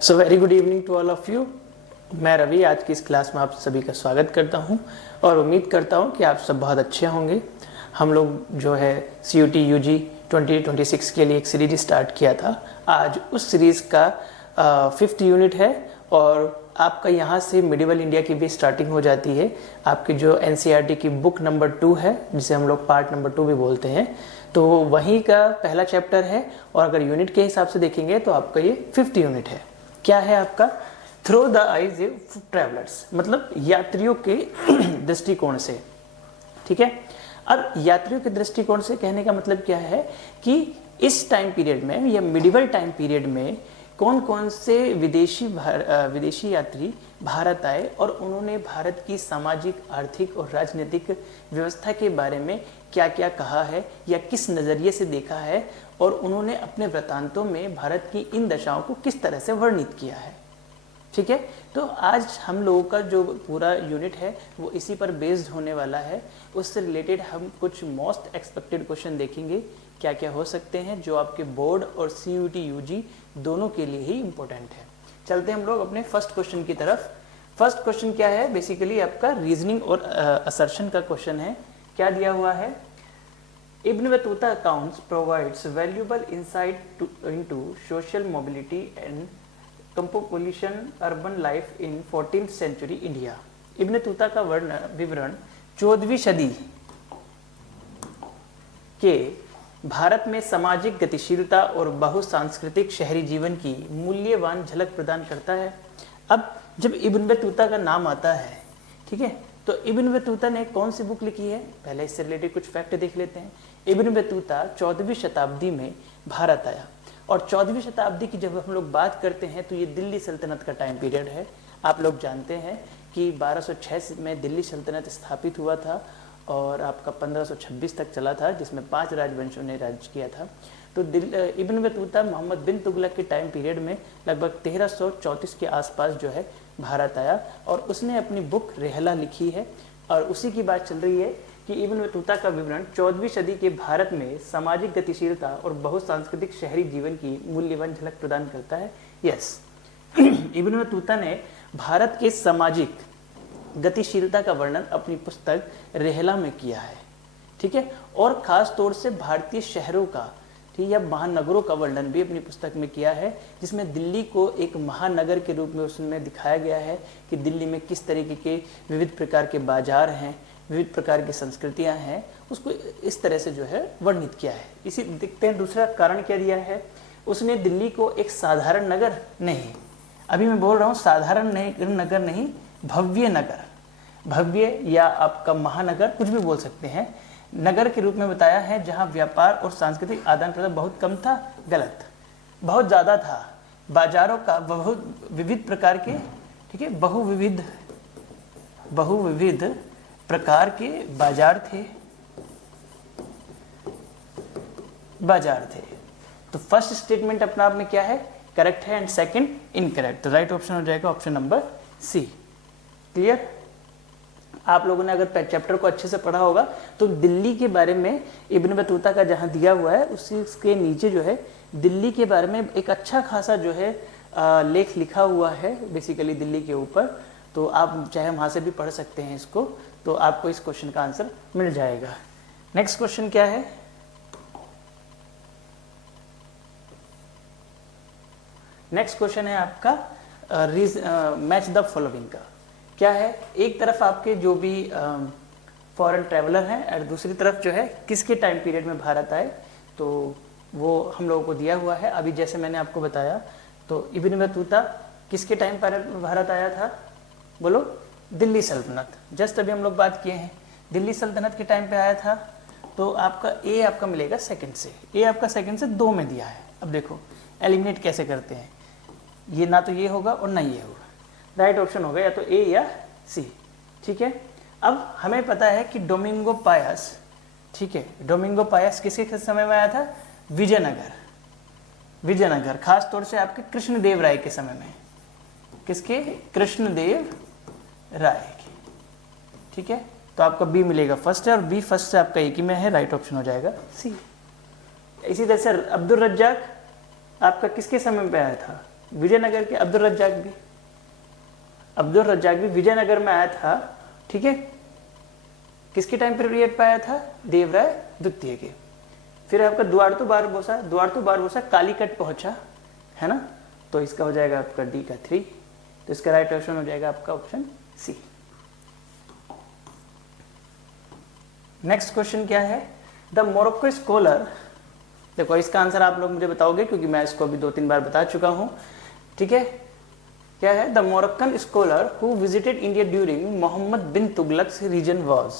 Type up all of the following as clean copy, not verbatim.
So very good evening to all of you. मैं रवि आज की इस क्लास में आप सभी का स्वागत करता हूं और उम्मीद करता हूं कि आप सब बहुत अच्छे होंगे। हम लोग जो है CUT UG 2026 के लिए एक सीरीज स्टार्ट किया था। आज उस सीरीज़ का 5th यूनिट है और आपका यहाँ से मिडिवल इंडिया की भी स्टार्टिंग हो जाती है। आपकी जो NCERT की बुक नंबर 2 है, जिसे हम लोग पार्ट नंबर 2 भी बोलते हैं, तो वहीं का पहला चैप्टर है। और अगर यूनिट के हिसाब से देखेंगे तो आपका ये 5th यूनिट है। क्या है आपका? Through the eyes of travellers, मतलब यात्रियों के दृष्टिकोण से। ठीक है, अब यात्रियों के दृष्टिकोण से कहने का मतलब क्या है कि इस टाइम पीरियड में या मिडिवल टाइम पीरियड में कौन कौन से विदेशी यात्री भारत आए और उन्होंने भारत की सामाजिक, आर्थिक और राजनीतिक व्यवस्था के बारे में क्या क्या कहा है या किस नज़रिए से देखा है, और उन्होंने अपने वृत्तांतों में भारत की इन दशाओं को किस तरह से वर्णित किया है। ठीक है, तो आज हम लोगों का जो पूरा यूनिट है वो इसी पर बेस्ड होने वाला है। उससे रिलेटेड हम कुछ मोस्ट एक्सपेक्टेड क्वेश्चन देखेंगे, क्या क्या हो सकते हैं जो आपके बोर्ड और CUT UG दोनों के लिए ही इम्पोर्टेंट है। चलते हैं हम लोग अपने फर्स्ट क्वेश्चन की तरफ। फर्स्ट क्वेश्चन क्या है? बेसिकली आपका रीजनिंग और असर्शन का क्वेश्चन है। क्या दिया हुआ है? Ibn Battuta accounts provides valuable insight into social mobility and cosmopolitan urban life in 14th century India। Ibn Battuta का विवरण 14वीं सदी के भारत में सामाजिक गतिशीलता और बहुसांस्कृतिक शहरी जीवन की मूल्यवान झलक प्रदान करता है। अब जब इब्न बतूता का नाम आता है, ठीक है, तो इब्न बतूता ने कौन सी बुक लिखी है? पहले इससे रिलेटेड कुछ फैक्ट देख लेते हैं। इब्न बतूता 14वीं शताब्दी में भारत आया, और 14वीं शताब्दी की जब हम लोग बात करते हैं तो ये दिल्ली सल्तनत का टाइम पीरियड है। आप लोग जानते हैं कि 1206 में दिल्ली सल्तनत स्थापित हुआ था और आपका 1526 तक चला था, जिसमें 5 राजवंशों ने राज्य किया था। तो इब्न बतूता मोहम्मद बिन तुगलक के टाइम पीरियड में लगभग 1334 के आसपास जो है भारत आया और उसने अपनी बुक रेहला लिखी है। और उसी की बात चल रही है कि इब्न बतूता का विवरण 14वीं सदी के भारत में सामाजिक गतिशीलता और बहुसांस्कृतिक शहरी जीवन की मूल्यवान झलक प्रदान करता है। यस, इब्न बतूता ने भारत के सामाजिक गतिशीलता का वर्णन अपनी पुस्तक रेहला में किया है। ठीक है, और ख़ास तौर से भारतीय शहरों का, ठीक, या महानगरों का वर्णन भी अपनी पुस्तक में किया है, जिसमें दिल्ली को एक महानगर के रूप में उसमें दिखाया गया है कि दिल्ली में किस तरीके के विविध प्रकार के बाजार हैं, विविध प्रकार की संस्कृतियां हैं, उसको इस तरह से जो है वर्णित किया है। इसी देखते हैं दूसरा कारण क्या दिया है। उसने दिल्ली को एक साधारण नगर नहीं, अभी मैं बोल रहा हूँ साधारण नगर नहीं, भव्य नगर, भव्य या आपका महानगर कुछ भी बोल सकते हैं, नगर के रूप में बताया है, जहाँ व्यापार और सांस्कृतिक आदान प्रदान बहुत कम था, गलत, बहुत ज़्यादा था। बाजारों का बहुत विविध प्रकार के, ठीक है, बहुविविध प्रकार के बाजार थे। तो फर्स्ट स्टेटमेंट अपना आप में क्या है? करेक्ट है, एंड सेकंड इनकरेक्ट। तो राइट ऑप्शन हो जाएगा ऑप्शन नंबर C। क्लियर? आप लोगों ने अगर चैप्टर को अच्छे से पढ़ा होगा तो दिल्ली के बारे में इब्न बतूता का जहाँ दिया हुआ है उसके नीचे जो है दिल्ली के बारे में एक अच्छा खासा जो है लेख लिखा हुआ है बेसिकली दिल्ली के ऊपर। तो आप चाहे वहाँ से भी पढ़ सकते हैं इसको, तो आपको इस क्वेश्चन का आंसर मिल जाएगा। नेक्स्ट क्वेश्चन क्या है? नेक्स्ट क्वेश्चन है आपका मैच द फॉलोइंग का। क्या है? एक तरफ आपके जो भी फॉरेन ट्रैवलर हैं और दूसरी तरफ जो है किसके टाइम पीरियड में भारत आए, तो वो हम लोगों को दिया हुआ है। अभी जैसे मैंने आपको बताया, तो इब्न बतूता किसके टाइम पर भारत आया था? बोलो, दिल्ली सल्तनत। जस्ट अभी हम लोग बात किए हैं, दिल्ली सल्तनत के टाइम पे आया था। तो आपका ए आपका मिलेगा सेकंड से, ए आपका सेकंड से 2 में दिया है। अब देखो एलिमिनेट कैसे करते हैं, ये ना तो ये होगा और ना ये होगा, राइट ऑप्शन होगा या तो ए या सी। ठीक है, अब हमें पता है कि डोमिंगो पायस, ठीक है, डोमिंगो पायस किसके समय में आया था? विजयनगर, खास तौर से आपके कृष्णदेव राय के समय में। किसके? कृष्णदेव राय के। ठीक है, तो आपका बी मिलेगा फर्स्ट है, और बी फर्स्ट से आपका एक ही में है, राइट ऑप्शन हो जाएगा सी। इसी तरह से अब्दुल रज्जाक आपका किसके समय पे आया था? विजयनगर के अब्दुल रज्जाक भी विजयनगर में आया था, ठीक है। किसके टाइम पीरियड पे आया था? देवराय द्वितीय के। फिर आपका दुआर्तो बारबोसा कालीकट पहुंचा, है ना, तो इसका हो जाएगा आपका डी का 3, तो इसका राइट ऑप्शन हो जाएगा आपका ऑप्शन सी। नेक्स्ट क्वेश्चन क्या है? द मोरक्को स्कॉलर, देखो इसका आंसर आप लोग मुझे बताओगे क्योंकि मैं इसको अभी 2-3 बार बता चुका हूं, ठीक है। क्या है? The Moroccan scholar who visited India during Mohammad bin Tughlaq reign was,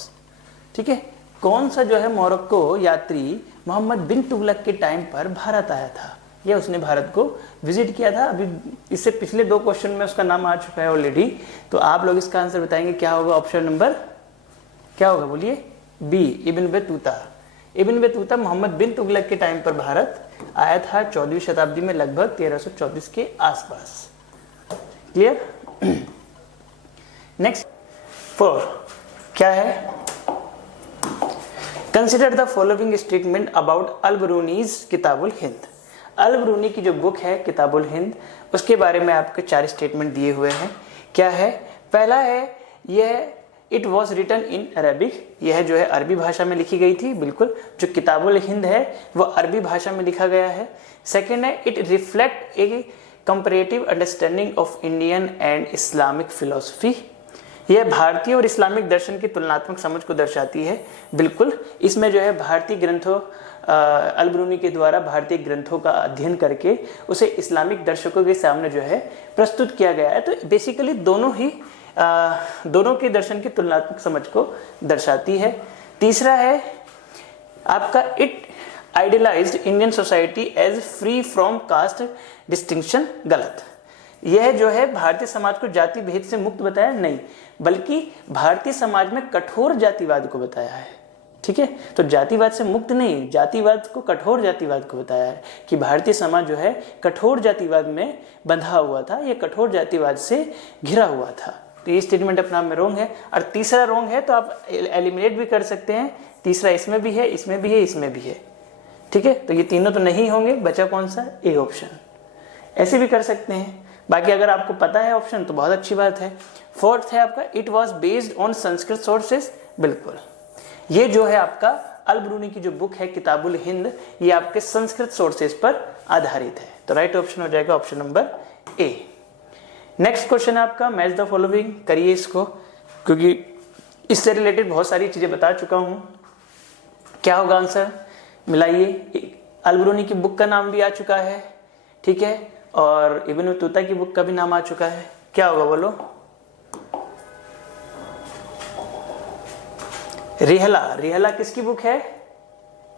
ठीक है। कौन सा जो है मोरक्को यात्री मोहम्मद बिन तुगलक के टाइम पर भारत आया था, या उसने भारत को विजिट किया था? अभी इससे पिछले 2 क्वेश्चन में उसका नाम आ चुका है ऑलरेडी, तो आप लोग इसका आंसर बताएंगे क्या होगा। ऑप्शन नंबर क्या होगा बोलिए? B, Ibn Battuta. Ibn Battuta Muhammad bin Tughlaq के टाइम पर भारत आया था 14वीं शताब्दी में, लगभग 1324 के आसपास। क्लियर? नेक्स्ट 4 क्या है? Consider the following statement about Al Biruni's Kitab ul Hind. Al Biruni की जो बुक है किताबुल हिंद, उसके बारे में आपके 4 स्टेटमेंट दिए हुए हैं। क्या है? पहला है यह it was written in Arabic, यह जो है अरबी भाषा में लिखी गई थी, बिल्कुल। जो किताबुल हिंद है वो अरबी भाषा में लिखा गया है। सेकेंड है it reflect A comparative understanding of Indian and Islamic philosophy, यह भारतीय और इस्लामिक दर्शन की तुलनात्मक समझ को दर्शाती है, बिल्कुल। इसमें जो है भारतीय ग्रंथों अल-बरूनी के द्वारा भारतीय ग्रंथों का अध्ययन करके उसे इस्लामिक दर्शकों के सामने जो है प्रस्तुत किया गया है। तो बेसिकली दोनों के दर्शन की तुलनात्मक समझ को दर्शाती है। तीसरा है आपका it idealized Indian society as free from caste distinction, गलत। यह जो है भारतीय समाज को जाति भेद से मुक्त बताया नहीं, बल्कि भारतीय समाज में कठोर जातिवाद को बताया है, ठीक है। तो जातिवाद से मुक्त नहीं, जातिवाद को, कठोर जातिवाद को बताया है कि भारतीय समाज जो है कठोर जातिवाद में बंधा हुआ था, यह कठोर जातिवाद से घिरा हुआ था। तो ये स्टेटमेंट अपने आप में रॉन्ग है। और तीसरा रॉन्ग है तो आप एलिमिनेट भी कर सकते हैं, तीसरा इसमें भी है, इसमें भी है, इसमें भी है, ठीक है। तो ये तीनों तो नहीं होंगे, बचा कौन सा? A option. ऐसे भी कर सकते हैं, बाकी अगर आपको पता है ऑप्शन तो बहुत अच्छी बात है। फोर्थ है आपका it was based on Sanskrit sources, बिल्कुल। ये जो है आपका अल-बरूनी की जो बुक है किताबुल हिंद, ये आपके संस्कृत सोर्सेस पर आधारित है। तो राइट ऑप्शन हो जाएगा option number A. Next question है आपका मैच द फॉलोइंग, करिए इसको, क्योंकि इससे रिलेटेड बहुत सारी चीजें बता चुका हूं। क्या होगा आंसर? मिलाइए। अल-बरूनी की बुक का नाम भी आ चुका है, ठीक है, और इब्न बतूता की बुक का भी नाम आ चुका है। क्या होगा बोलो? रिहला किसकी बुक है?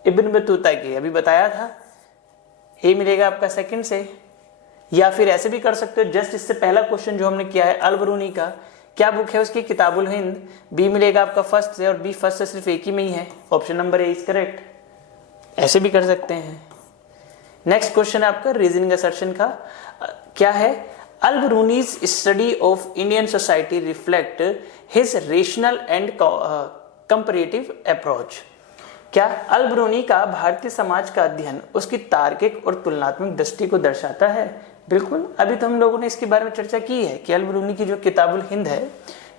इब्न बतूता की, अभी बताया था। ए मिलेगा आपका सेकंड से, या फिर ऐसे भी कर सकते हो, जस्ट इससे पहला क्वेश्चन जो हमने किया है अल-बरूनी का, क्या बुक है उसकी? किताबुल हिंद। बी मिलेगा आपका फर्स्ट से, और बी फर्स्ट से सिर्फ एक ही में ही है, option number A is correct. ऐसे भी कर सकते हैं। नेक्स्ट क्वेश्चन है आपका रीजनिंग असर्शन का। क्या है? Al Biruni's study of Indian society reflect his rational and comparative approach. क्या अल-बरूनी का भारतीय समाज का अध्ययन उसकी तार्किक और तुलनात्मक दृष्टि को दर्शाता है? बिल्कुल। अभी तो हम लोगों ने इसके बारे में चर्चा की है कि अल-बरूनी की जो किताबुल हिंद है,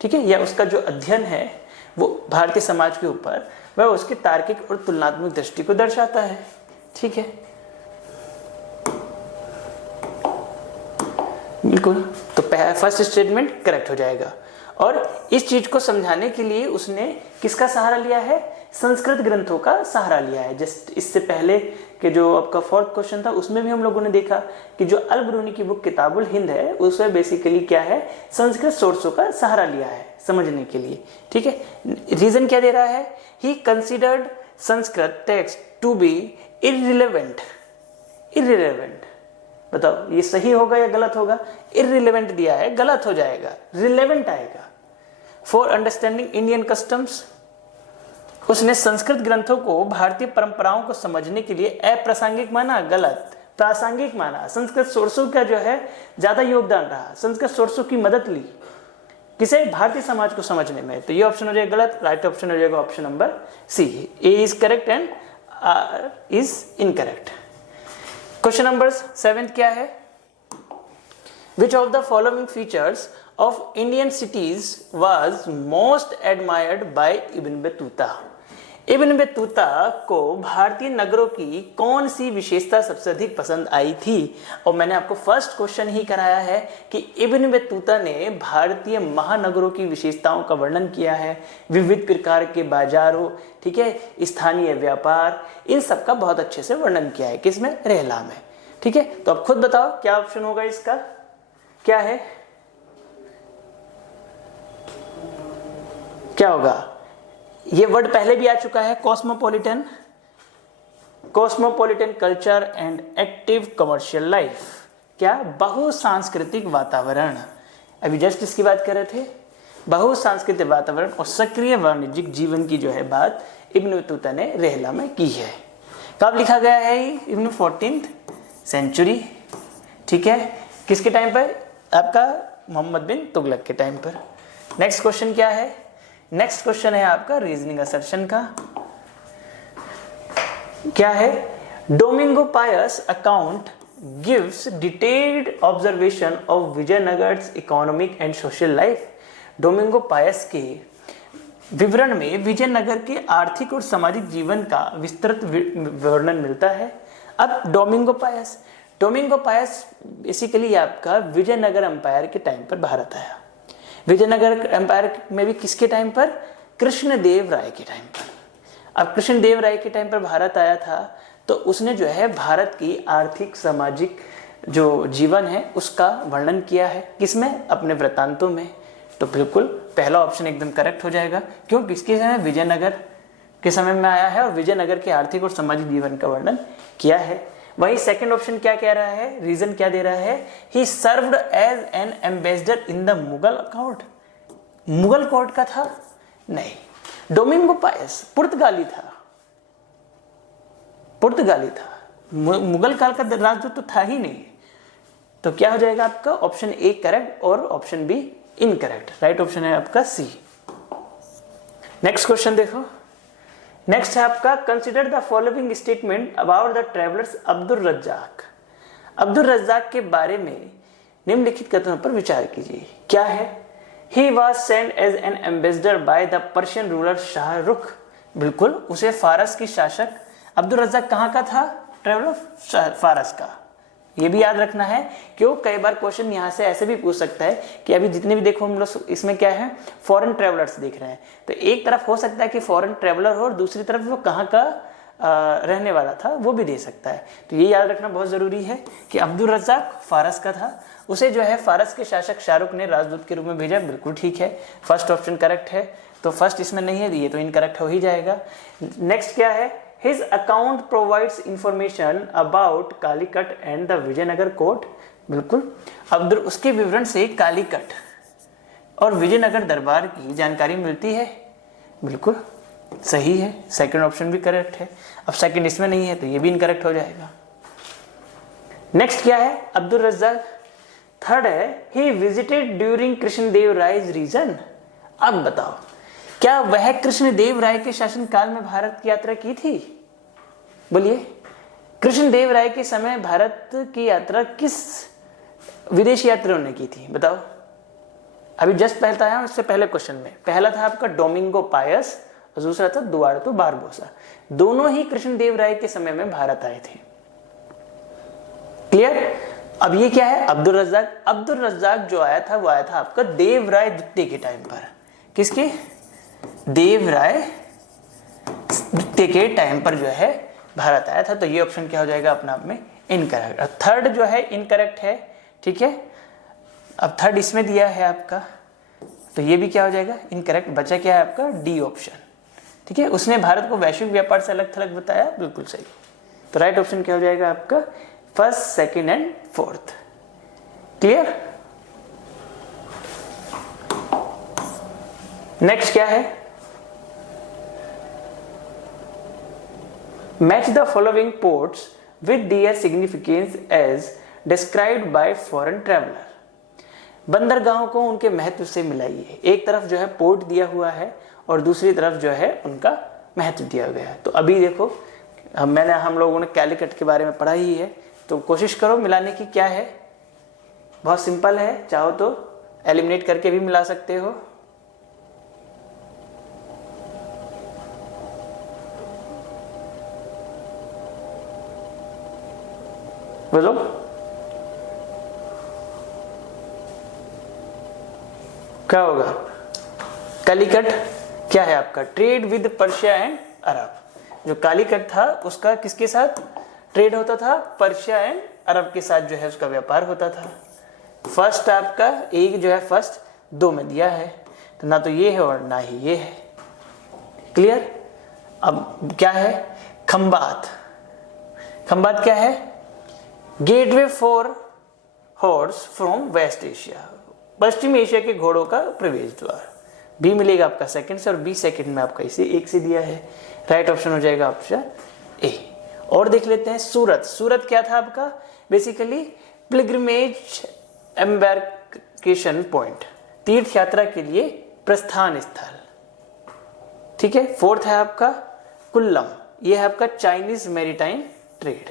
ठीक है, या उसका जो अध्ययन है वो भारतीय समाज के ऊपर, वह उसकी तार्किक और तुलनात्मक दृष्टि को दर्शाता है, ठीक है, बिल्कुल। तो फर्स्ट स्टेटमेंट करेक्ट हो जाएगा। और इस चीज को समझाने के लिए उसने किसका सहारा लिया है? संस्कृत ग्रंथों का सहारा लिया है। जस्ट इससे पहले के जो आपका फोर्थ क्वेश्चन था उसमें भी हम लोगों ने देखा कि जो अल-बरूनी की बुक किताबुल हिंद है उसमें बेसिकली क्या है? संस्कृत सोर्सों का सहारा लिया है समझने के लिए, ठीक है। रीजन क्या दे रहा है? He considered Sanskrit text to be irrelevant. बताओ ये सही होगा या गलत होगा? इररिलेवेंट दिया है, गलत हो जाएगा, रिलेवेंट आएगा। फॉर अंडरस्टैंडिंग इंडियन कस्टम्स, उसने संस्कृत ग्रंथों को भारतीय परंपराओं को समझने के लिए अप्रासंगिक माना, गलत। प्रासंगिक माना, संस्कृत सोर्सों का जो है ज्यादा योगदान रहा, संस्कृत सोर्सों की मदद ली किसे? भारतीय समाज को समझने में। तो ये ऑप्शन हो जाएगा गलत, राइट ऑप्शन हो जाएगा option number C, A is correct and R is incorrect. Question number 7 क्या है? Which of the following features of Indian cities was most admired by Ibn Battuta? Ibn Battuta को भारतीय नगरों की कौन सी विशेषता सबसे अधिक पसंद आई थी? और मैंने आपको फर्स्ट क्वेश्चन ही कराया है कि इब्न बतूता ने भारतीय महानगरों की विशेषताओं का वर्णन किया है, विविध प्रकार के बाजारों, ठीक है, स्थानीय व्यापार, इन सब का बहुत अच्छे से वर्णन किया है। किसमें? रेहला में। ठीक है, तो अब खुद बताओ क्या ऑप्शन होगा इसका, क्या है, क्या होगा? ये वर्ड पहले भी आ चुका है, cosmopolitan, cosmopolitan culture and active commercial life. क्या? बहुसांस्कृतिक वातावरण। अभी जस्ट इसकी बात कर रहे थे, बहुसांस्कृतिक वातावरण और सक्रिय वाणिज्यिक जीवन की जो है बात इब्न बतूता ने रेहला में की है। कब लिखा गया है? इब्न 14th सेंचुरी। ठीक है, किसके टाइम पर? आपका मोहम्मद बिन तुगलक के टाइम पर। नेक्स्ट क्वेश्चन क्या है? नेक्स्ट क्वेश्चन है आपका रीजनिंग असर्शन का। क्या है? Domingo Paes account gives detailed observation of Vijayanagar's economic and social life. Domingo Paes के विवरण में विजयनगर के आर्थिक और सामाजिक जीवन का विस्तृत वर्णन मिलता है। अब डोमिंगो पायस बेसिकली आपका विजयनगर एम्पायर के टाइम पर भारत आया। विजयनगर एम्पायर में भी किसके टाइम पर? कृष्णदेव राय के टाइम पर। अब कृष्णदेव राय के टाइम पर भारत आया था तो उसने जो है भारत की आर्थिक सामाजिक जो जीवन है उसका वर्णन किया है। किसमें? अपने वृत्तांतों में। तो बिल्कुल पहला ऑप्शन एकदम करेक्ट हो जाएगा। क्यों? किसके समय? विजयनगर के समय में आया है और विजयनगर के आर्थिक और सामाजिक जीवन का वर्णन किया है। वही सेकंड ऑप्शन क्या कह रहा है? रीजन क्या दे रहा है? He served as an ambassador in the Mughal court. Mughal court का था? नहीं, डोमिंगो पायस पुर्तगाली था, मुगल काल का राजदूत तो था ही नहीं। तो क्या हो जाएगा आपका? ऑप्शन ए करेक्ट और option B incorrect. Right option है आपका सी। नेक्स्ट क्वेश्चन देखो। नेक्स्ट है आपका consider the following statement about the travellers Abdul Razzaq. Abdul Razzaq के बारे में निम्नलिखित कथनों पर विचार कीजिए। क्या है? He was send as an ambassador by the Persian ruler Shahrukh. बिल्कुल, उसे फारस की शासक अब्दुल रज्जाक कहाँ का था? ट्रेवलर फारस का। ये भी याद रखना है, क्यों कई बार क्वेश्चन यहाँ से ऐसे भी पूछ सकता है कि अभी जितने भी देखो हम लोग इसमें क्या है, फॉरेन ट्रेवलर्स देख रहे हैं। तो एक तरफ हो सकता है कि फॉरेन ट्रेवलर हो और दूसरी तरफ वो कहाँ का रहने वाला था वो भी दे सकता है। तो ये याद रखना बहुत जरूरी है कि अब्दुल रज्जाक फारस का था, उसे जो है फारस के शासक शाहरुख ने राजदूत के रूप में भेजा। बिल्कुल ठीक है, फर्स्ट ऑप्शन करेक्ट है। तो फर्स्ट इसमें नहीं है, ये तो इनकरेक्ट हो ही जाएगा। नेक्स्ट क्या है? His account provides information about Calicut and the Vijayanagara court. बिल्कुल, अब्दुल उसके विवरण से कालीकट और विजयनगर दरबार की जानकारी मिलती है। बिल्कुल सही है, सेकंड ऑप्शन भी करेक्ट है। अब सेकंड इसमें नहीं है तो ये भी इनकरेक्ट हो जाएगा। नेक्स्ट क्या है? अब्दुल रज्जाक। थर्ड है ही विजिटेड ड्यूरिंग कृष्णदेव रायज रीजन। अब बताओ, क्या वह कृष्णदेव राय के शासन काल में भारत की यात्रा की थी? बोलिए, कृष्णदेव राय के समय भारत की यात्रा किस विदेशी यात्रियों ने की थी? बताओ। अभी जस्ट पहले आया उससे पहले क्वेश्चन में पहला था आपका डोमिंगो पायस और दूसरा था दुआर्तो बारबोसा। दोनों ही कृष्णदेव राय के समय में भारत आए थे। क्लियर? अब ये क्या है? अब्दुल रज्जाक। अब्दुल रज्जाक जो आया था वो आया था आपका देवराय द्वितीय के टाइम पर। किसके? देवराय द्वितीय के टाइम पर जो है भारत आया था। तो ये ऑप्शन क्या हो जाएगा अपने आप में? इनकरेक्ट। थर्ड जो है इनकरेक्ट है। ठीक है, अब थर्ड इसमें दिया है आपका, तो ये भी क्या हो जाएगा? इनकरेक्ट। बचा क्या है आपका? D option. ठीक है, उसने भारत को वैश्विक व्यापार से अलग थलग बताया। बिल्कुल सही। तो राइट ऑप्शन क्या हो जाएगा आपका? First, second and fourth. Clear? Next क्या है? Match the following ports with their significance as described by foreign traveller. बंदरगाहों को उनके महत्व से मिलाइए। एक तरफ जो है पोर्ट दिया हुआ है और दूसरी तरफ जो है उनका महत्व दिया गया है। तो अभी देखो हम लोगों ने कैलिकट के बारे में पढ़ा ही है, तो कोशिश करो मिलाने की। क्या है? बहुत सिंपल है, चाहो तो एलिमिनेट करके भी मिला सकते हो। बोलो क्या होगा? कालीकट क्या है आपका? Trade with Persia and Arab. जो कालीकट था उसका किसके साथ ट्रेड होता था? पर्शिया एंड अरब के साथ जो है उसका व्यापार होता था। फर्स्ट आपका एक जो है फर्स्ट 2 में दिया है, तो ना तो ये है और ना ही ये है। क्लियर? अब क्या है? खंबात। खंबात क्या है? Gateway for horse from West Asia, पश्चिमी एशिया के घोड़ों का प्रवेश द्वार। बी मिलेगा आपका सेकंड से, और बी सेकंड में आपका इसे 1 से दिया है। राइट ऑप्शन हो जाएगा ऑप्शन ए। और देख लेते हैं सूरत। सूरत क्या था आपका? बेसिकली पिलग्रिमेज एम्बार्केशन पॉइंट, तीर्थ यात्रा के लिए प्रस्थान स्थल। ठीक है। फोर्थ है आपका कुल्लम, ये है आपका चाइनीज मैरीटाइम ट्रेड।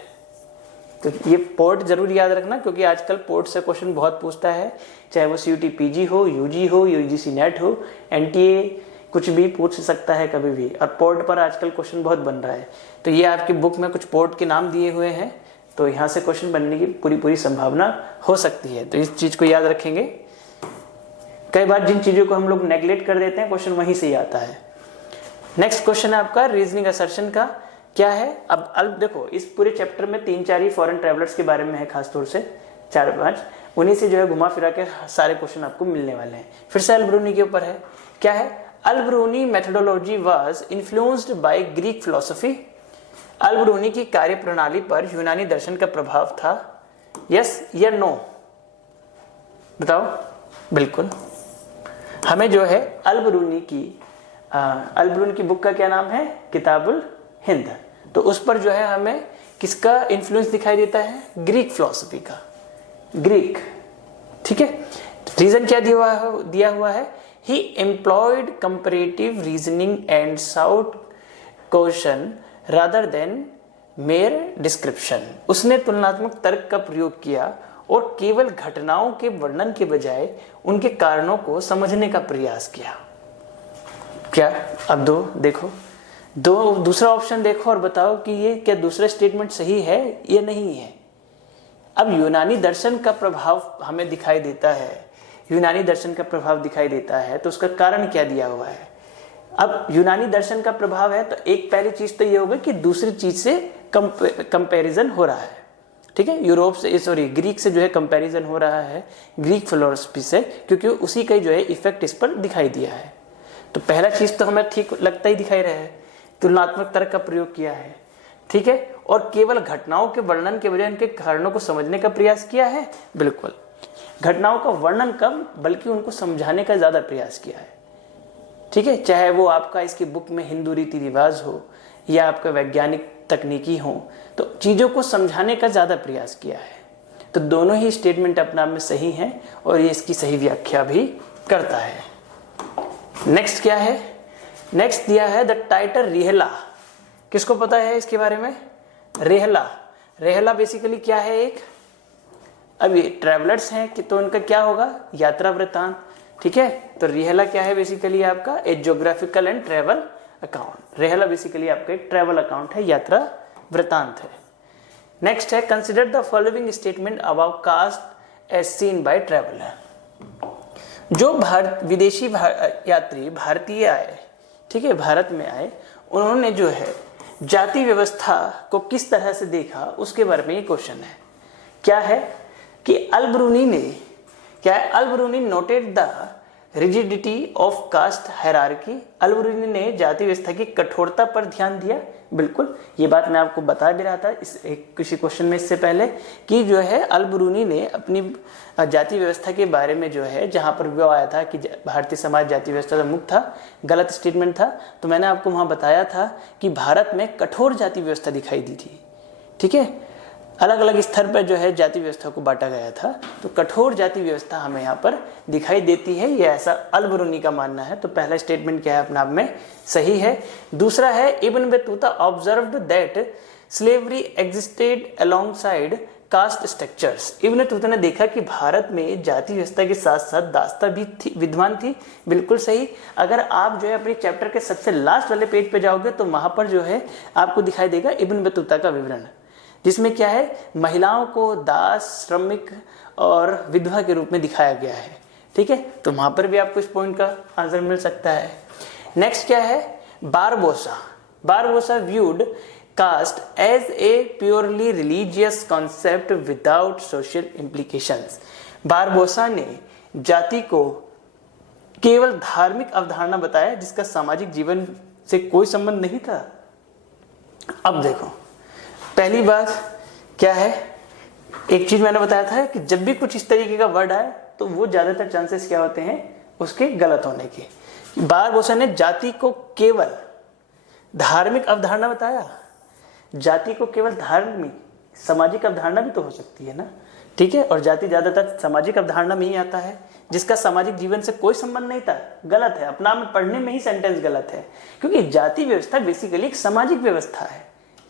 तो ये पोर्ट जरूर याद रखना, क्योंकि आजकल पोर्ट से क्वेश्चन बहुत पूछता है, चाहे वो CUT PG हो, UG हो, UGC नेट हो, NTA, कुछ भी पूछ सकता है कभी भी। और पोर्ट पर आजकल क्वेश्चन बहुत बन रहा है। तो ये आपकी बुक में कुछ पोर्ट के नाम दिए हुए हैं, तो यहाँ से क्वेश्चन बनने की पूरी संभावना हो सकती है। तो इस चीज को याद रखेंगे। कई बार जिन चीजों को हम लोग नेग्लेक्ट कर देते हैं, क्वेश्चन वहीं से ही आता है। नेक्स्ट क्वेश्चन है आपका रीजनिंग असर्शन का। क्या है? अब देखो, इस पूरे चैप्टर में 3-4 ही फॉरेन ट्रैवलर्स के बारे में है, खासतौर से 4-5, उन्हीं से जो है घुमा फिरा के सारे क्वेश्चन आपको मिलने वाले हैं। फिर से अल-बरूनी के ऊपर है। क्या है? Al Biruni methodology was influenced by Greek philosophy. Al Biruni की कार्य प्रणाली पर यूनानी दर्शन का प्रभाव था। यस या नो? बताओ। बिल्कुल। हमें जो है अल-बरूनी की बुक का क्या नाम है? किताबुल हिंद। तो उस पर जो है हमें किसका इन्फ्लुएंस दिखाई देता है? ग्रीक फिलोसफी का। ग्रीक। ठीक है। रीजन क्या दिया हुआ है? He employed comparative reasoning and sought question rather than mere description. उसने तुलनात्मक तर्क का प्रयोग किया और केवल घटनाओं के वर्णन के बजाय उनके कारणों को समझने का प्रयास किया। क्या? अब देखो दूसरा ऑप्शन देखो और बताओ कि ये क्या दूसरा स्टेटमेंट सही है या नहीं है। अब यूनानी दर्शन का प्रभाव हमें दिखाई देता है, यूनानी दर्शन का प्रभाव दिखाई देता है, तो उसका कारण क्या दिया हुआ है? अब यूनानी दर्शन का प्रभाव है तो एक पहली चीज तो ये होगा कि दूसरी चीज से कंपैरिजन हो रहा है। ठीक है। ग्रीक से जो है कंपैरिजन हो रहा है, ग्रीक फिलोसफी से, क्योंकि उसी का जो है इफेक्ट इस पर दिखाई दिया है। तो पहला चीज तो हमें ठीक लगता ही दिखाई रहा है, तुलनात्मक तर्क का प्रयोग किया है। ठीक है। और केवल घटनाओं के वर्णन के बजाय उनके कारणों को समझने का प्रयास किया है। बिल्कुल। घटनाओं का वर्णन कम, बल्कि उनको समझाने का ज्यादा प्रयास किया है। ठीक है। चाहे वो आपका इसकी बुक में हिंदू रीति रिवाज हो या आपका वैज्ञानिक तकनीकी हो, तो चीजों को समझाने का ज्यादा प्रयास किया है। तो दोनों ही स्टेटमेंट अपने आप में सही हैं और ये इसकी सही व्याख्या भी करता है। नेक्स्ट क्या है? नेक्स्ट दिया है द टाइटल रेहला। किसको पता है इसके बारे में? रेहला बेसिकली क्या है? एक अब ये ट्रैवलर्स हैं कि तो उनका क्या होगा? यात्रा वृत्तांत। ठीक है। तो रेहला क्या है? बेसिकली आपका एक geographical and travel account. Rihla basically आपका एक ट्रैवल अकाउंट है, यात्रा वृत्तांत है। नेक्स्ट है consider the following statement about caste as seen by traveller. जो विदेशी यात्री भारतीय आए, ठीक है, भारत में आए, उन्होंने जो है जाति व्यवस्था को किस तरह से देखा, उसके बारे में ये क्वेश्चन है। क्या है कि Al Biruni noted the rigidity of caste hierarchy. Al Biruni ने जाति व्यवस्था की कठोरता पर ध्यान दिया। बिल्कुल, ये बात मैं आपको बता भी रहा था किसी क्वेश्चन में इससे पहले कि जो है अल-बरूनी ने अपनी जाति व्यवस्था के बारे में जो है, जहां पर वो आया था कि भारतीय समाज जाति व्यवस्था से मुक्त था, गलत स्टेटमेंट था, तो मैंने आपको वहां बताया था कि भारत में कठोर जाति व्यवस्था दिखाई दी थी। ठीक है। अलग अलग स्तर पर जो है जाति व्यवस्था को बांटा गया था, तो कठोर जाति व्यवस्था हमें यहाँ पर दिखाई देती है, ये ऐसा अल-बरूनी का मानना है। तो पहला स्टेटमेंट क्या है? अपने आप में सही है। दूसरा है Ibn Battuta observed that slavery existed alongside caste structures. Ibn Battuta ने देखा कि भारत में जाति व्यवस्था के साथ साथ दास्ता भी थी, विद्यमान थी। बिल्कुल सही। अगर आप जो है अपने चैप्टर के सबसे लास्ट वाले पेज पे जाओगे तो वहां पर जो है आपको दिखाई देगा इब्न बतूता का विवरण, जिसमें क्या है, महिलाओं को दास, श्रमिक और विधवा के रूप में दिखाया गया है। ठीक है, तो वहां पर भी आपको इस पॉइंट का आंसर मिल सकता है। नेक्स्ट क्या है, Barbosa. Barbosa viewed caste as a purely religious concept without social implications. Barbosa ने जाति को केवल धार्मिक अवधारणा बताया जिसका सामाजिक जीवन से कोई संबंध नहीं था। अब देखो, पहली बात क्या है, एक चीज मैंने बताया था कि जब भी कुछ इस तरीके का वर्ड आए तो वो ज्यादातर चांसेस क्या होते हैं उसके गलत होने के। बारबोसा ने जाति को केवल धार्मिक अवधारणा बताया। जाति को केवल धार्मिक, सामाजिक अवधारणा भी तो हो सकती है ना। ठीक है, और जाति ज्यादातर सामाजिक अवधारणा में ही आता है जिसका सामाजिक जीवन से कोई संबंध नहीं था। गलत है, अपना में पढ़ने में ही सेंटेंस गलत है, क्योंकि जाति व्यवस्था बेसिकली एक सामाजिक व्यवस्था है,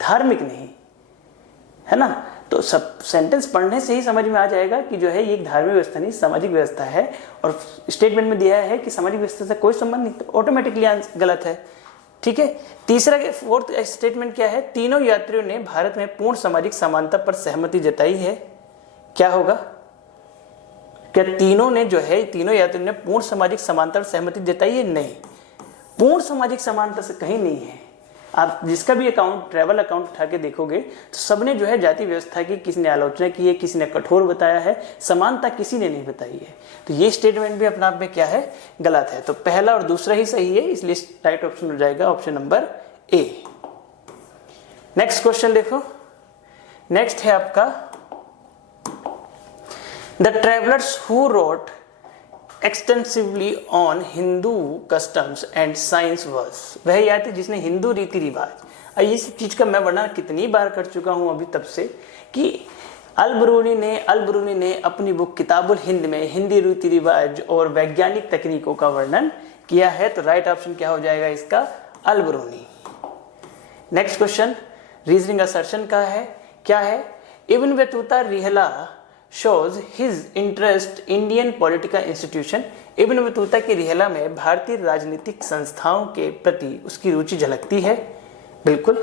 धार्मिक नहीं, है ना। तो सब सेंटेंस पढ़ने से ही समझ में आ जाएगा कि जो है ये एक धार्मिक व्यवस्था नहीं, सामाजिक व्यवस्था है। और स्टेटमेंट में दिया है कि सामाजिक व्यवस्था से कोई संबंध नहीं, तो ऑटोमेटिकली गलत है। ठीक है, तीसरा फोर्थ स्टेटमेंट क्या है, तीनों यात्रियों ने भारत में पूर्ण सामाजिक समानता पर सहमति जताई है। क्या होगा, क्या तीनों ने जो है, तीनों यात्रियों ने पूर्ण सामाजिक समानता पर सहमति जताई है? नहीं, पूर्ण सामाजिक समानता से कहीं नहीं है। आप जिसका भी अकाउंट, ट्रैवल अकाउंट उठा के देखोगे तो सबने जो है जाति व्यवस्था की, किसी ने आलोचना की है, किसी ने कठोर बताया है, समानता किसी ने नहीं बताई है। तो ये स्टेटमेंट भी अपने आप में क्या है, गलत है। तो पहला और दूसरा ही सही है, इसलिए राइट ऑप्शन हो जाएगा option number A. Next question देखो, नेक्स्ट है आपका, the travellers who wrote extensively on Hindu customs and science were. वह याद है जिसने हिंदू रीति रिवाज, इस चीज का मैं वर्णन कितनी बार कर चुका हूं अभी तब से, कि अल-बरूनी ने अपनी बुक किताबुल हिंद में हिंदी रीति रिवाज और वैज्ञानिक तकनीकों का वर्णन किया है। तो राइट ऑप्शन क्या हो जाएगा इसका, Al Biruni. Next question reasoning assertion का है, क्या है, Ibn Battuta Rihla shows his interest Indian political institution। Ibn Battuta की रिहला में भारतीय राजनीतिक संस्थाओं के प्रति उसकी रुचि झलकती है। बिल्कुल,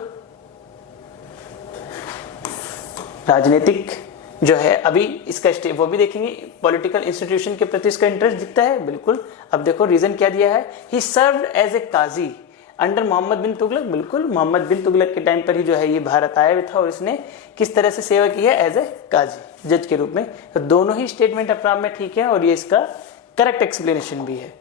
राजनीतिक जो है अभी इसका वो भी देखेंगे, पॉलिटिकल इंस्टीट्यूशन के प्रति इसका इंटरेस्ट दिखता है। बिल्कुल, अब देखो रीजन क्या दिया है, he served as a qazi under Muhammad bin Tughlaq. बिल्कुल, मोहम्मद बिन तुगलक के टाइम पर ही जो है ये भारत आया हुआ था और इसने किस तरह से सेवा की है, एज ए काजी, जज के रूप में। तो दोनों ही स्टेटमेंट अपने आप में ठीक है और ये इसका करेक्ट एक्सप्लेनेशन भी है।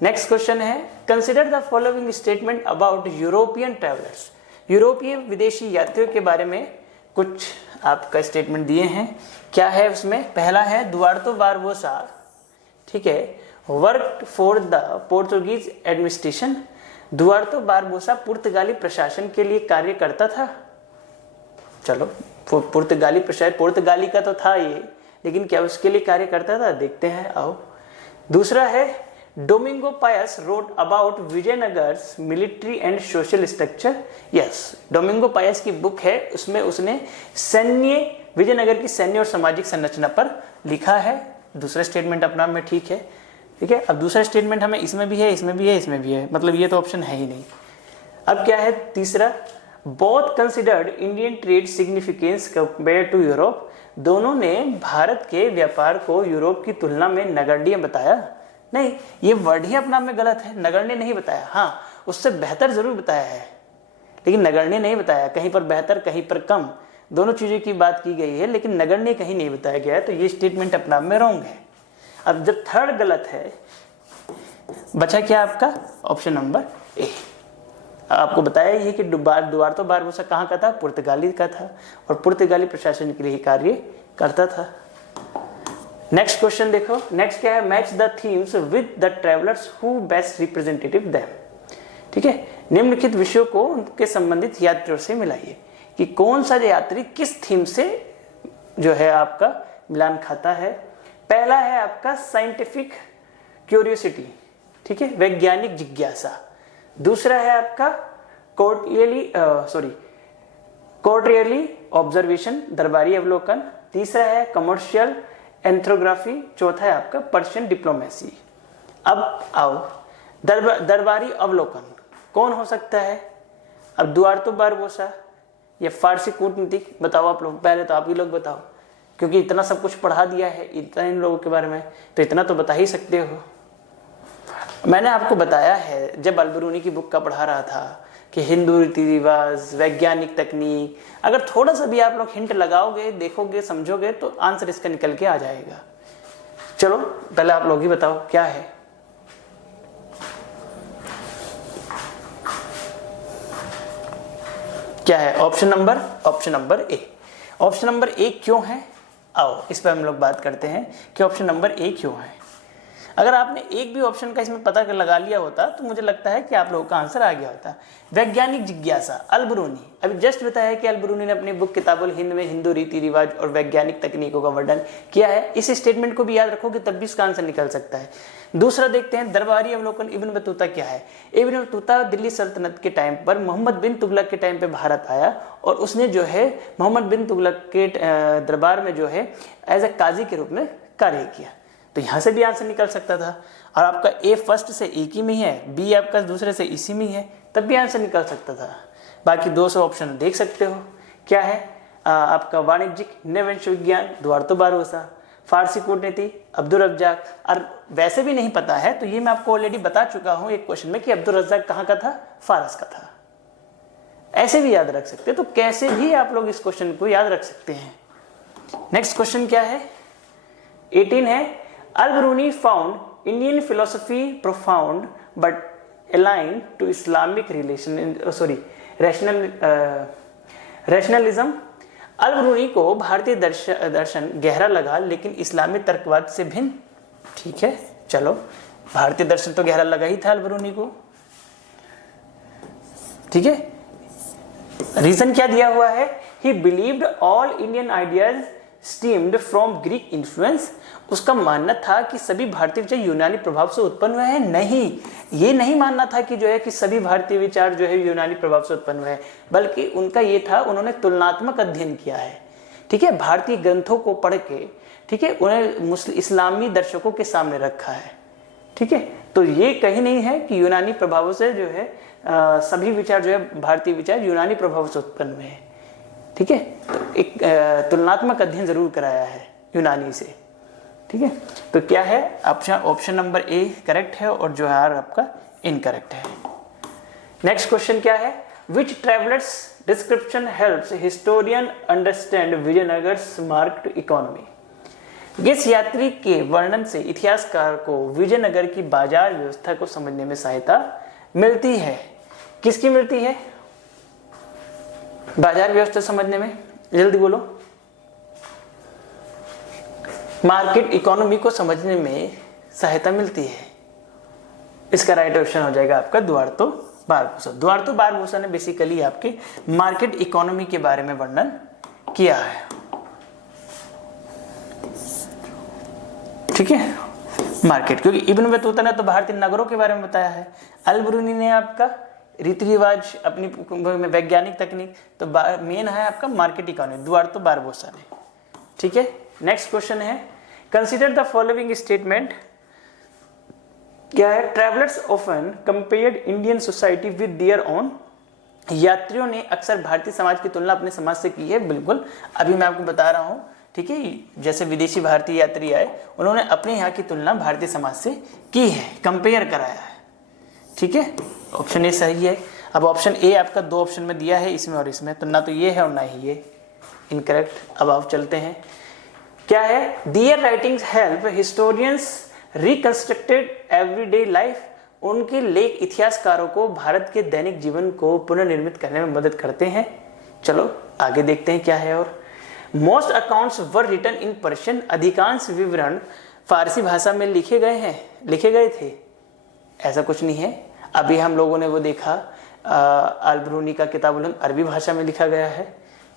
नेक्स्ट क्वेश्चन है, consider the following statement about European travellers. यूरोपीय विदेशी यात्रियों के बारे में कुछ आपका स्टेटमेंट दिए हैं। क्या है उसमें, पहला है दुआर्तो बारबोसा, ठीक है, worked for the Portuguese administration. Duarte Barbosa पुर्तगाली प्रशासन के लिए कार्य करता था। चलो, पुर्तगाली प्रशासन, पुर्तगाली का तो था ये, लेकिन क्या उसके लिए कार्य करता था, देखते हैं, आओ। दूसरा है Domingo Paes wrote about Vijayanagar's military and social structure. Yes, Domingo Paes की बुक है, उसमें उसने विजयनगर की सैन्य और सामाजिक संरचना पर लिखा है। दूसरा स्टेटमेंट अपना में ठीक है। ठीक है, अब दूसरा स्टेटमेंट हमें इसमें भी है, इसमें भी है, इसमें भी है, मतलब ये तो ऑप्शन है ही नहीं। अब क्या है तीसरा, both considered Indian trade significance compare to Europe. दोनों ने भारत के व्यापार को यूरोप की तुलना में नगण्य बताया। नहीं, ये वर्ड ही अपना में गलत है, नगण्य नहीं बताया। हाँ, उससे बेहतर जरूर बताया है, लेकिन नगण्य नहीं बताया। कहीं पर बेहतर, कहीं पर कम, दोनों चीजों की बात की गई है, लेकिन नगण्य कहीं नहीं बताया गया है। तो ये स्टेटमेंट अपना में रॉन्ग है। अब जब थर्ड गलत है, बचा क्या आपका, ऑप्शन नंबर ए। आपको बताया ये कि दुआर्तो बारबोसा कहाँ का था, पुर्तगाली का था और पुर्तगाली प्रशासन के लिए कार्य करता था। नेक्स्ट क्वेश्चन देखो, नेक्स्ट क्या है, match the themes with the travellers who best representative them. ठीक है, निम्नलिखित विषयों को उनके संबंधित यात्रियों से मिलाइए कि कौन सा यात्री किस थीम से जो है आपका मिलान खाता है। पहला है आपका साइंटिफिक क्यूरियोसिटी, ठीक है, वैज्ञानिक जिज्ञासा। दूसरा है आपका कोर्टियरली ऑब्जर्वेशन, दरबारी अवलोकन। तीसरा है कमर्शियल एंथ्रोग्राफी, चौथा है आपका पर्शियन डिप्लोमेसी। अब आओ दरबारी अवलोकन कौन हो सकता है? अब दुआर्तो बारबोसा या फारसी कूटनीतिक, बताओ आप लोग, पहले तो आप ही लोग बताओ, क्योंकि इतना सब कुछ पढ़ा दिया है इतना इन लोगों के बारे में, तो इतना तो बता ही सकते हो। मैंने आपको बताया है जब अल-बिरूनी की बुक का पढ़ा रहा था कि हिंदू रीति रिवाज, वैज्ञानिक तकनीक, अगर थोड़ा सा भी आप लोग हिंट लगाओगे, देखोगे, समझोगे तो आंसर इसका निकल के आ जाएगा। चलो पहले आप लोग ही बताओ क्या है। क्या है ऑप्शन नंबर ए। ऑप्शन नंबर ए क्यों है, आओ इस पर हम लोग बात करते हैं कि ऑप्शन नंबर ए क्यों है। अगर आपने एक भी ऑप्शन का इसमें पता लगा लिया होता तो मुझे लगता है कि आप लोगों का आंसर आ गया होता। वैज्ञानिक जिज्ञासा, अल-बिरूनी, अभी जस्ट बताया कि अल-बिरूनी ने अपनी बुक किताबुल हिंद में हिंदू रीति रिवाज और वैज्ञानिक तकनीकों का वर्णन किया है। इस स्टेटमेंट को भी याद रखोगे तब भी इसका आंसर निकल सकता है। दूसरा देखते हैं दरबारी अवलोकन, इब्न बतूता क्या है? इब्न बतूता दिल्ली सल्तनत के टाइम पर मोहम्मद बिन तुगलक के टाइम पे भारत आया और उसने जो है मोहम्मद बिन तुगलक के दरबार में जो है एज ए काजी के रूप में कार्य किया। तो यहाँ से भी आंसर निकल सकता था। और आपका ए फर्स्ट से एक ही में है, बी आपका दूसरे से इसी में है, तब भी आंसर निकल सकता था। बाकी 200 ऑप्शन देख सकते हो। क्या है आपका वाणिज्यिक नववंश विज्ञान, दुआर्तो बारबोसा, फारसी कूटनीति अब्दुल रज्जाक। और वैसे भी नहीं पता है तो ये मैं आपको ऑलरेडी बता चुका हूँ एक क्वेश्चन में कि अब्दुल रज्जाक कहाँ का था, फारस का था। ऐसे भी याद रख सकते हैं, तो कैसे भी आप लोग इस क्वेश्चन को याद रख सकते हैं। नेक्स्ट क्वेश्चन क्या है, 18 है Al Biruni found Indian philosophy profound but align to Islamic rationalism. Al Biruni को भारतीय दर्शन गहरा लगा लेकिन इस्लामी तर्कवाद से भिन्न। ठीक है, चलो भारतीय दर्शन तो गहरा लगा ही था अल-बिरूनी को। ठीक है, रीजन क्या दिया हुआ है, ही believed all Indian ideas steamed from Greek influence. उसका मानना था कि सभी भारतीय विचार यूनानी प्रभाव से उत्पन्न हुए हैं। नहीं, ये नहीं मानना था कि जो है कि सभी भारतीय विचार जो है यूनानी प्रभाव से उत्पन्न हुए हैं, बल्कि उनका ये था, उन्होंने तुलनात्मक अध्ययन किया है। ठीक है, भारतीय ग्रंथों को पढ़ के, ठीक है, उन्हें इस्लामी दर्शकों के सामने रखा है। ठीक है, तो ये कहीं नहीं है कि यूनानी प्रभावों से जो है सभी विचार जो है भारतीय विचार यूनानी प्रभाव से उत्पन्न हुए हैं। ठीक है, तो एक तुलनात्मक अध्ययन जरूर कराया है यूनानी से। ठीक है, तो क्या है ऑप्शन नंबर ए करेक्ट है और जो है आपका इनकरेक्ट है। नेक्स्ट क्वेश्चन क्या है, which travellers description helps historian understand Vijayanagar's market economy. किस यात्री के वर्णन से इतिहासकार को विजयनगर की बाजार व्यवस्था को समझने में सहायता मिलती है? किसकी मिलती है बाजार व्यवस्था समझने में, जल्दी बोलो। मार्केट इकोनॉमी को समझने में सहायता मिलती है। इसका राइट ऑप्शन हो जाएगा आपका दुआर्तो बारबोसा। दुआर्तो बारबोसा ने बेसिकली आपके मार्केट इकोनॉमी के बारे में वर्णन किया है। ठीक है, मार्केट, क्योंकि इब्न बतूता ने तो भारतीय नगरों के बारे में बताया है, अल-बिरूनी ने आपका रीति रिवाज, अपनी वैज्ञानिक तकनीक, तो मेन है आपका मार्केट इकोनॉमी, दुआर्तो बारबोसा ने। ठीक है, नेक्स्ट क्वेश्चन है, कंसीडर द फॉलोइंग स्टेटमेंट। क्या है, travellers often compared Indian society with their own. यात्रियों ने अक्सर भारतीय समाज की तुलना अपने समाज से की है। बिल्कुल, अभी मैं आपको बता रहा हूँ। ठीक है, जैसे विदेशी भारतीय यात्री आए, उन्होंने अपने यहाँ की तुलना भारतीय समाज से की है, कंपेयर कराया है। ठीक है, ऑप्शन ए सही है। अब ऑप्शन ए आपका 2 ऑप्शन में दिया है, इसमें और इसमें, तो ना तो ये है और ना ही ये, इनकरेक्ट। अब आप चलते हैं, क्या है, their writings help historians reconstructed everyday life. उनके लेख इतिहासकारों को भारत के दैनिक जीवन को पुनर्निर्मित करने में मदद करते हैं। चलो आगे देखते हैं क्या है। और most accounts were written in Persian. अधिकांश विवरण फारसी भाषा में लिखे गए थे। ऐसा कुछ नहीं है, अभी हम लोगों ने वो देखा, अल-बिरूनी का किताबुल हिंद अरबी भाषा में लिखा गया है।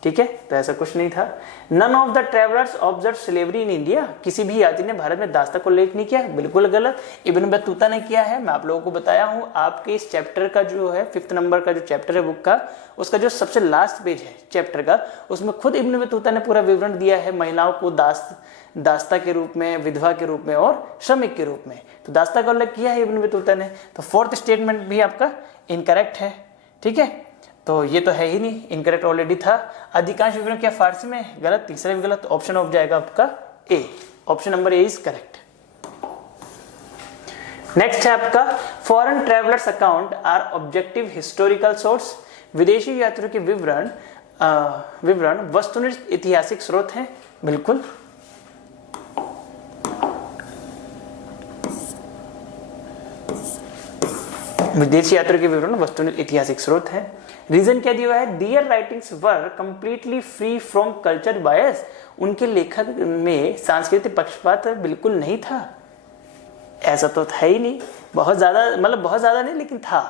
ठीक है, तो ऐसा कुछ नहीं था। None of the travellers observe slavery in India, किसी भी यात्री ने भारत में दास्ता को उल्लेख नहीं किया, बिल्कुल गलत। इब्न बतूता ने किया है, मैं आप लोगों को बताया हूँ। आपके इस चैप्टर का जो है 5th नंबर का जो चैप्टर है बुक का, उसका जो सबसे लास्ट पेज है चैप्टर का, उसमें खुद इब्न बतूता ने पूरा विवरण दिया है महिलाओं को दास्ता के रूप में, विधवा के रूप में और श्रमिक के रूप में। तो दास्ता का उल्लेख किया है इब्न बतूता ने। तो 4th स्टेटमेंट भी आपका इनकरेक्ट है, ठीक है। तो ये तो है ही नहीं, इनकरेक्ट ऑलरेडी था। अधिकांश विवरण क्या फारसी में, गलत। तीसरा भी गलत, ऑप्शन ऑफ जाएगा आपका A, option number A is correct. Next है आपका foreign travellers account are objective historical source, विदेशी यात्रियों के विवरण वस्तुनिष्ठ ऐतिहासिक स्रोत हैं, बिल्कुल। विदेशी यात्रियों के विवरण वस्तुनिष्ठ ऐतिहासिक स्रोत है। रीजन क्या दिया है, their writings were completely free from culture bias, उनके लेखक में सांस्कृतिक पक्षपात बिल्कुल नहीं था। ऐसा तो था ही नहीं, बहुत ज्यादा, मतलब बहुत ज्यादा नहीं लेकिन था,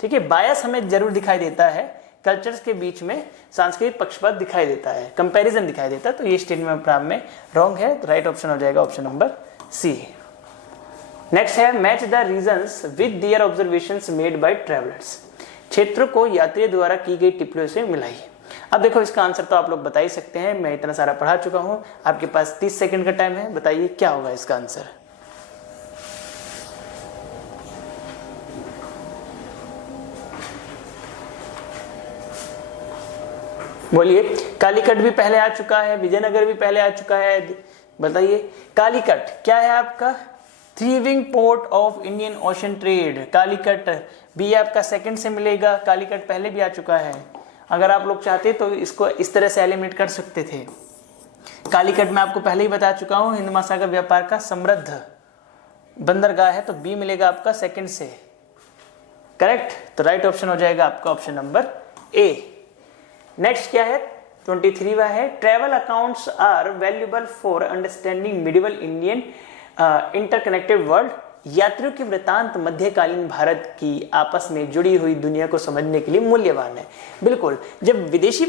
ठीक है। बायस हमें जरूर दिखाई देता है, कल्चर्स के बीच में सांस्कृतिक पक्षपात दिखाई देता है, कंपैरिजन दिखाई देता है। तो ये स्टेटमेंट में रॉन्ग है, तो राइट ऑप्शन हो जाएगा ऑप्शन नंबर सी। नेक्स्ट है match the regions with their observations made by travellers, क्षेत्रों को यात्रियों द्वारा की गई टिप्पणियों से मिलाइए। अब देखो इसका आंसर तो आप लोग बता ही सकते हैं, मैं इतना सारा पढ़ा चुका हूं, आपके पास 30 सेकंड का टाइम है, बताइए क्या होगा इसका आंसर। बोलिए, कालीकट भी पहले आ चुका है, विजयनगर भी पहले आ चुका है, बताइए कालीकट क्या है आपका, thriving port of Indian ocean trade, Calicut भी आपका सेकंड से मिलेगा, कालीकट पहले भी आ चुका है। अगर आप लोग चाहते तो इसको इस तरह से एलिमिनेट कर सकते थे। कालीकट में आपको पहले ही बता चुका हूं, हिंद महासागर व्यापार का समृद्ध बंदरगाह है, तो बी मिलेगा आपका सेकंड से, करेक्ट। तो राइट ऑप्शन हो जाएगा आपका ऑप्शन नंबर ए। नेक्स्ट क्या है, 23वां है, travel accounts are valuable for understanding medieval Indian interconnected world, यात्रियों के वृतांत मध्यकालीन भारत की आपस में जुड़ी हुई दुनिया को समझने के लिए मूल्यवान है। बिल्कुल, जब विदेशी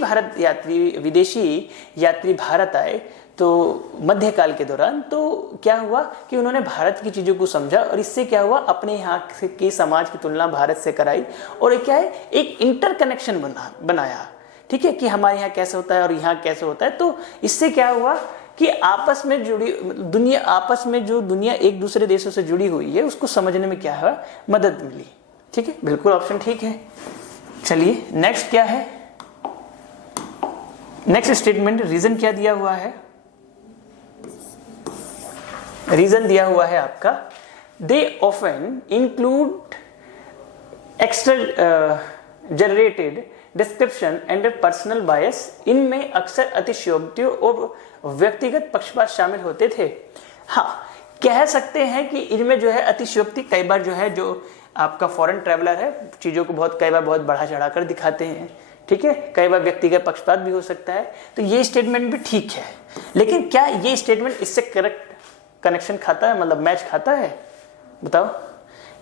यात्री भारत आए तो मध्यकाल के दौरान, तो क्या हुआ कि उन्होंने भारत की चीज़ों को समझा और इससे क्या हुआ, अपने यहाँ के समाज की तुलना भारत से कराई और क्या है, एक इंटरकनेक्शन बनाया, ठीक है, कि हमारे यहाँ कैसे होता है और यहाँ कैसे होता है। तो इससे क्या हुआ कि आपस में जुड़ी दुनिया, आपस में जो दुनिया एक दूसरे देशों से जुड़ी हुई है उसको समझने में क्या है, मदद मिली, ठीक है, बिल्कुल ऑप्शन ठीक है। चलिए नेक्स्ट क्या है, नेक्स्ट स्टेटमेंट, रीजन क्या दिया हुआ है, रीजन दिया हुआ है आपका, they often include extra generated description and personal bias, इनमें अक्सर अतिशयोक्तियों और व्यक्तिगत पक्षपात शामिल होते थे। हाँ, कह सकते हैं कि इनमें जो है अतिशयोक्ति, कई बार जो है, जो आपका फॉरेन ट्रैवलर है चीज़ों को कई बार बहुत बढ़ा चढ़ा कर दिखाते हैं, ठीक है, कई बार व्यक्तिगत पक्षपात भी हो सकता है। तो ये स्टेटमेंट भी ठीक है, लेकिन क्या ये स्टेटमेंट इससे करेक्ट कनेक्शन खाता है, मतलब मैच खाता है, बताओ।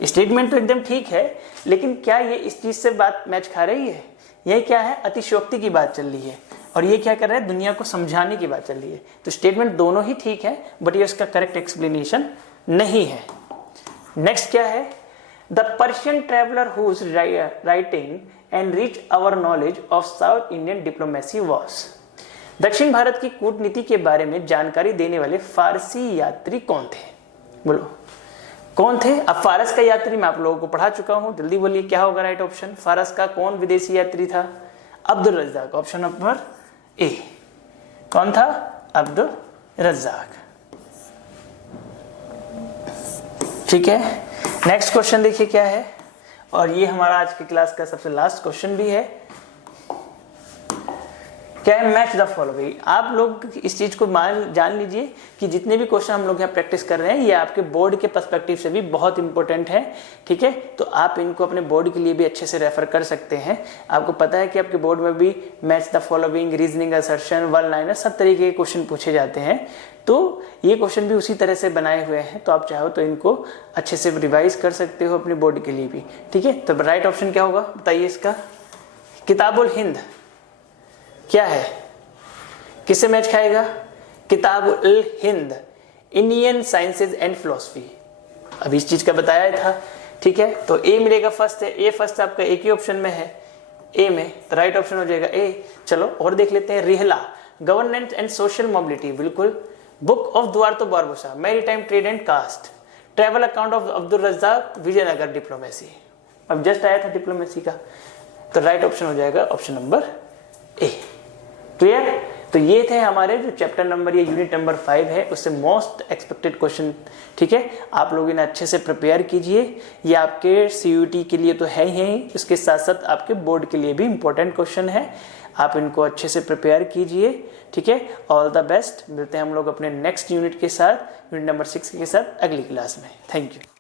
स्टेटमेंट तो एकदम ठीक है, लेकिन क्या ये इस चीज से बात मैच खा रही है? ये क्या है, अतिशयोक्ति की बात चल रही है, और ये क्या कर रहा है, दुनिया को समझाने की बात चल रही है। तो स्टेटमेंट दोनों ही ठीक है, बट ये उसका करेक्ट एक्सप्लेनेशन नहीं है। नेक्स्ट क्या है, the Persian traveller whose writing enriched our knowledge of South Indian diplomacy was, दक्षिण भारत की कूटनीति के बारे में जानकारी देने वाले फारसी यात्री कौन थे? बोलो कौन थे? अब फारस का यात्री मैं आप लोगों को पढ़ा चुका हूं, जल्दी बोलिए क्या होगा राइट ऑप्शन। फारस का कौन विदेशी यात्री था? अब्दुल रज्जाक, ऑप्शन नंबर ए। कौन था? अब्दुल रज्जाक। ठीक है, नेक्स्ट क्वेश्चन देखिए क्या है, और ये हमारा आज की क्लास का सबसे लास्ट क्वेश्चन भी है। क्या है? Match the following. आप लोग इस चीज को जान लीजिए कि जितने भी क्वेश्चन हम लोग यहाँ प्रैक्टिस कर रहे हैं ये आपके बोर्ड के पर्सपेक्टिव से भी बहुत इंपॉर्टेंट है। ठीक है, तो आप इनको अपने बोर्ड के लिए भी अच्छे से रेफर कर सकते हैं। आपको पता है कि आपके बोर्ड में भी match the following, reasoning, assertion, one liner, सब तरीके के क्वेश्चन पूछे जाते हैं। तो ये क्वेश्चन भी उसी तरह से बनाए हुए हैं, तो आप चाहो तो इनको अच्छे से रिवाइज कर सकते हो अपने बोर्ड के लिए भी। ठीक है, तो राइट ऑप्शन क्या होगा बताइए इसका? किताबुल हिंद। क्या है, किससे मैच खाएगा? Kitab ul Hind, Indian sciences and philosophy, अभी इस चीज का बताया था। ठीक है, तो ए मिलेगा फर्स्ट है, ए फर्स्ट आपका एक ही ऑप्शन में है, ए में, तो राइट ऑप्शन हो जाएगा ए। चलो और देख लेते हैं, Rihla, governance and social mobility, बिल्कुल। Book of Duarte Barbosa, maritime trade and caste, travel account of Abdul Razzaq, Vijayanagar diplomacy, अब जस्ट आया था डिप्लोमेसी का, तो राइट ऑप्शन हो जाएगा ऑप्शन नंबर ए। क्लियर? तो ये थे हमारे जो चैप्टर नंबर, ये यूनिट नंबर 5 है, उससे मोस्ट एक्सपेक्टेड क्वेश्चन। ठीक है, आप लोग इन्हें अच्छे से प्रिपेयर कीजिए, ये आपके CUET के लिए तो है ही, इसके साथ साथ आपके बोर्ड के लिए भी इंपॉर्टेंट क्वेश्चन है, आप इनको अच्छे से प्रिपेयर कीजिए। ठीक है, ऑल द बेस्ट, मिलते हैं हम लोग अपने नेक्स्ट यूनिट के साथ, यूनिट नंबर 6 के साथ अगली क्लास में। Thank you.